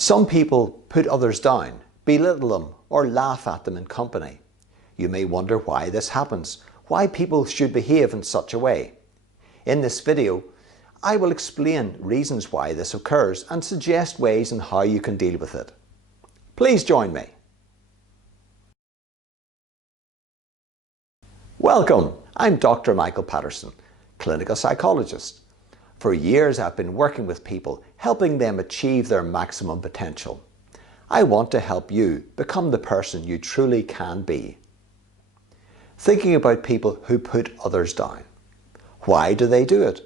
Some people put others down, belittle them, or laugh at them in company. You may wonder why this happens, why people should behave in such a way. In this video, I will explain reasons why this occurs and suggest ways on how you can deal with it. Please join me. Welcome, I'm Dr. Michael Paterson, clinical psychologist. For years I've been working with people, helping them achieve their maximum potential. I want to help you become the person you truly can be. Thinking about people who put others down. Why do they do it?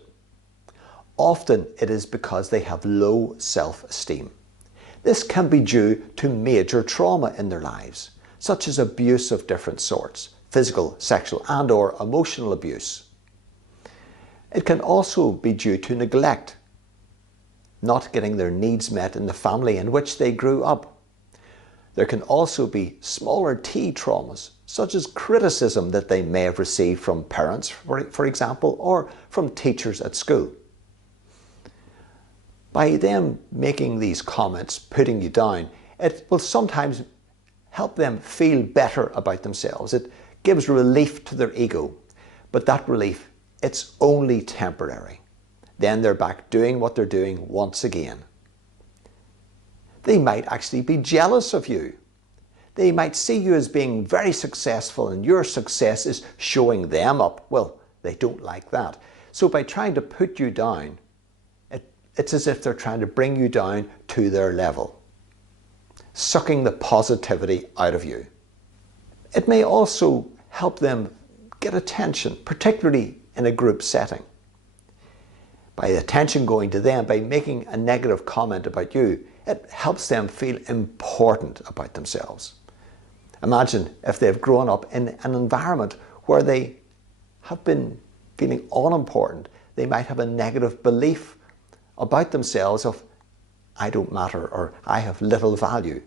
Often it is because they have low self-esteem. This can be due to major trauma in their lives, such as abuse of different sorts, physical, sexual and/or emotional abuse. It can also be due to neglect, not getting their needs met in the family in which they grew up. There can also be smaller t traumas, such as criticism that they may have received from parents, for example, or from teachers at school. By them making these comments, putting you down, it will sometimes help them feel better about themselves. It gives relief to their ego, but that relief, it's only temporary. Then they're back doing what they're doing once again. They might actually be jealous of you. They might see you as being very successful and your success is showing them up. Well, they don't like that. So by trying to put you down, it's as if they're trying to bring you down to their level, sucking the positivity out of you. It may also help them get attention, particularly in a group setting. By attention going to them, by making a negative comment about you, it helps them feel important about themselves. Imagine if they've grown up in an environment where they have been feeling unimportant. They might have a negative belief about themselves of, I don't matter, or I have little value.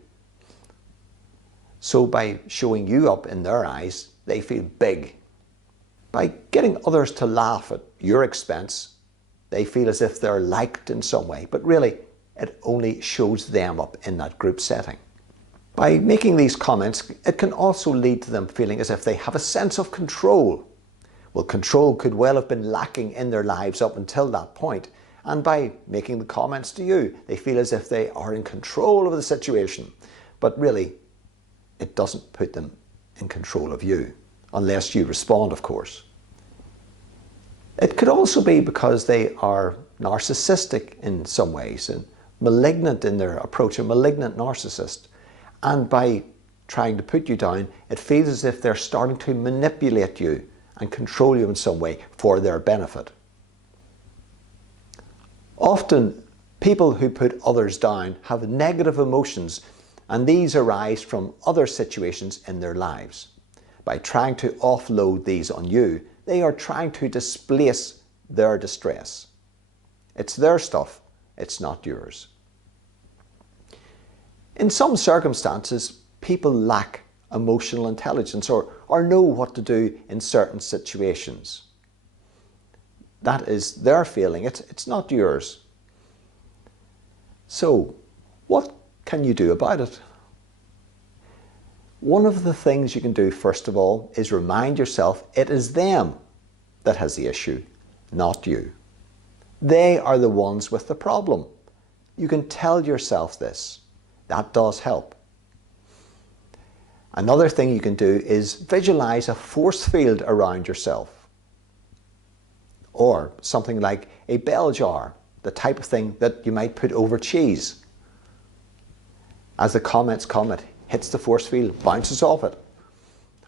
So by showing you up in their eyes, they feel big. By getting others to laugh at your expense, they feel as if they're liked in some way, but really it only shows them up in that group setting. By making these comments, it can also lead to them feeling as if they have a sense of control. Well, control could well have been lacking in their lives up until that point, and by making the comments to you, they feel as if they are in control of the situation, but really it doesn't put them in control of you, unless you respond, of course. It could also be because they are narcissistic in some ways and malignant in their approach, a malignant narcissist. And by trying to put you down, it feels as if they're starting to manipulate you and control you in some way for their benefit. Often, people who put others down have negative emotions, and these arise from other situations in their lives. By trying to offload these on you, they are trying to displace their distress. It's their stuff, it's not yours. In some circumstances, people lack emotional intelligence or know what to do in certain situations. That is their feeling, it's not yours. So, what can you do about it? One of the things you can do, first of all, is remind yourself it is them that has the issue, not you. They are the ones with the problem. You can tell yourself this. That does help. Another thing you can do is visualize a force field around yourself. Or something like a bell jar, the type of thing that you might put over cheese. As the comments come, it hits the force field, bounces off it.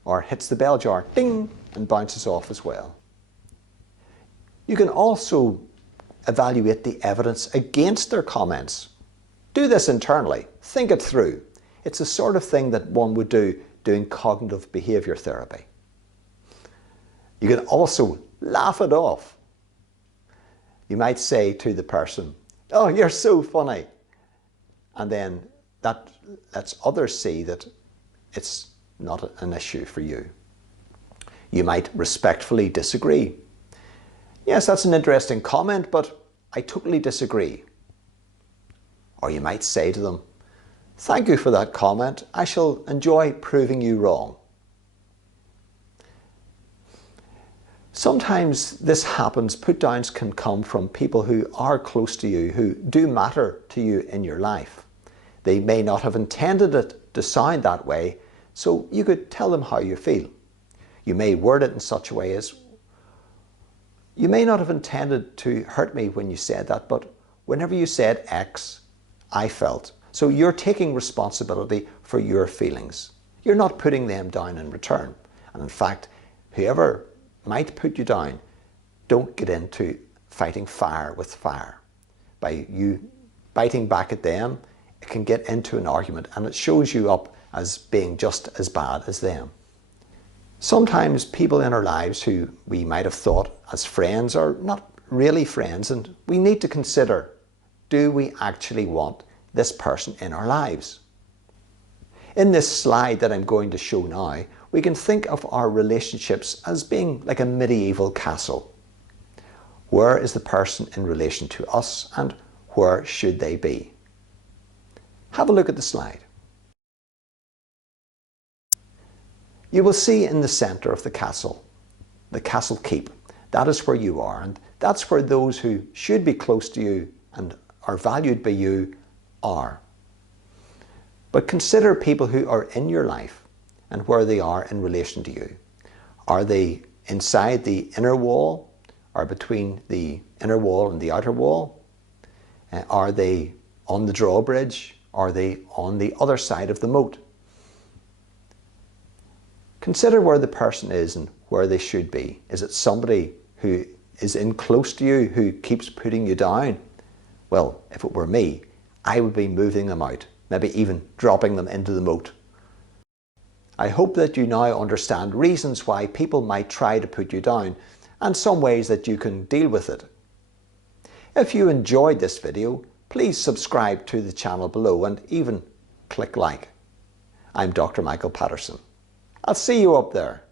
Or hits the bell jar, ding, and bounces off as well. You can also evaluate the evidence against their comments. Do this internally. Think it through. It's the sort of thing that one would do doing cognitive behavior therapy. You can also laugh it off. You might say to the person, "Oh, you're so funny." And then that lets others see that it's not an issue for you. You might respectfully disagree. "Yes, that's an interesting comment, but I totally disagree." Or you might say to them, Thank you for that comment. I shall enjoy proving you wrong. Sometimes this happens. Put downs can come from people who are close to you, who do matter to you in your life. They may not have intended it to sound that way, so you could tell them how you feel. You may word it in such a way as, "You may not have intended to hurt me when you said that, but whenever you said X, I felt." So you're taking responsibility for your feelings. You're not putting them down in return. And in fact, whoever might put you down, don't get into fighting fire with fire. By you biting back at them, it can get into an argument and it shows you up as being just as bad as them. Sometimes people in our lives who we might have thought as friends are not really friends, and we need to consider, do we actually want this person in our lives? In this slide that I'm going to show now, we can think of our relationships as being like a medieval castle. Where is the person in relation to us, and where should they be? Have a look at the slide. You will see in the center of the castle keep. That is where you are, and that's where those who should be close to you and are valued by you are. But consider people who are in your life and where they are in relation to you. Are they inside the inner wall, or between the inner wall and the outer wall? Are they on the drawbridge? Are they on the other side of the moat? Consider where the person is and where they should be. Is it somebody who is in close to you who keeps putting you down? Well, if it were me, I would be moving them out, maybe even dropping them into the moat. I hope that you now understand reasons why people might try to put you down and some ways that you can deal with it. If you enjoyed this video, please subscribe to the channel below and even click like. I'm Dr. Michael Paterson. I'll see you up there.